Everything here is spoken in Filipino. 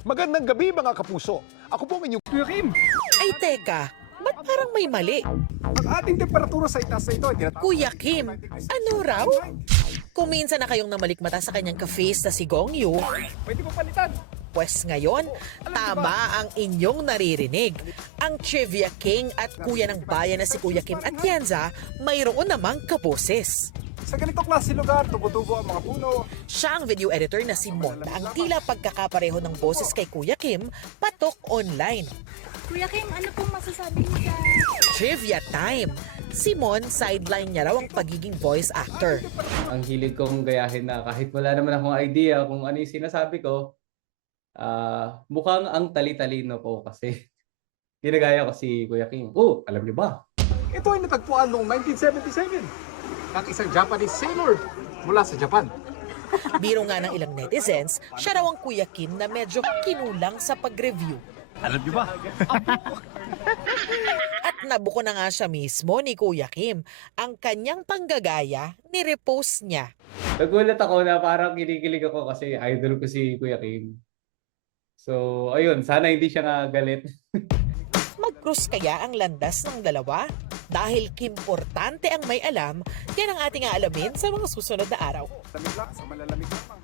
Magandang gabi mga kapuso. Ako po ang inyong Kuya Kim. Ay teka, ba't parang may mali? Ang ating temperatura sa itaas na ito ay tinatawag Kuya Kim, ano raw? Kung minsan na kayong namalikmata sa kanyang ka-face na si Gong Yu, Pwede mo palitan. pwes ngayon, tama ang inyong naririnig. Ang Trivia King at kuya ng bayan na si Kuya Kim Atienza, mayroon namang kaboses. Sa ganitong klase lugar, tubo-tubo ang mga puno. Siya ang video editor na si Mon na ang tila pagkakapareho ng boses kay Kuya Kim, patok online. Kuya Kim, ano pong masasabi niyo sa... Trivia time! Si Mon, sideline niya raw ang pagiging voice actor. Ang hilig kong gayahin na kahit wala naman akong idea kung ano yung sinasabi ko, mukhang ang tali-talino ko kasi ginagaya ko si Kuya Kim. Oh, alam niyo ba? Ito ay natagpuan noong 1977 ng isang Japanese sailor mula sa Japan. Biro nga ng ilang netizens, siya raw ang Kuya Kim na medyo kinulang sa pag-review. Alam niyo ba? At nabuko na nga siya mismo ni Kuya Kim. Ang kanyang panggagaya, nirepost niya. Nagulat ako na parang kinikilig ako kasi idol ko si Kuya Kim. So, ayun, sana hindi siya nga galit. Mag-cruise kaya ang landas ng dalawa? Dahil kimportante ang may alam, yan ang ating aalamin sa mga susunod na araw. Lamig lang, sa malalamig lamang.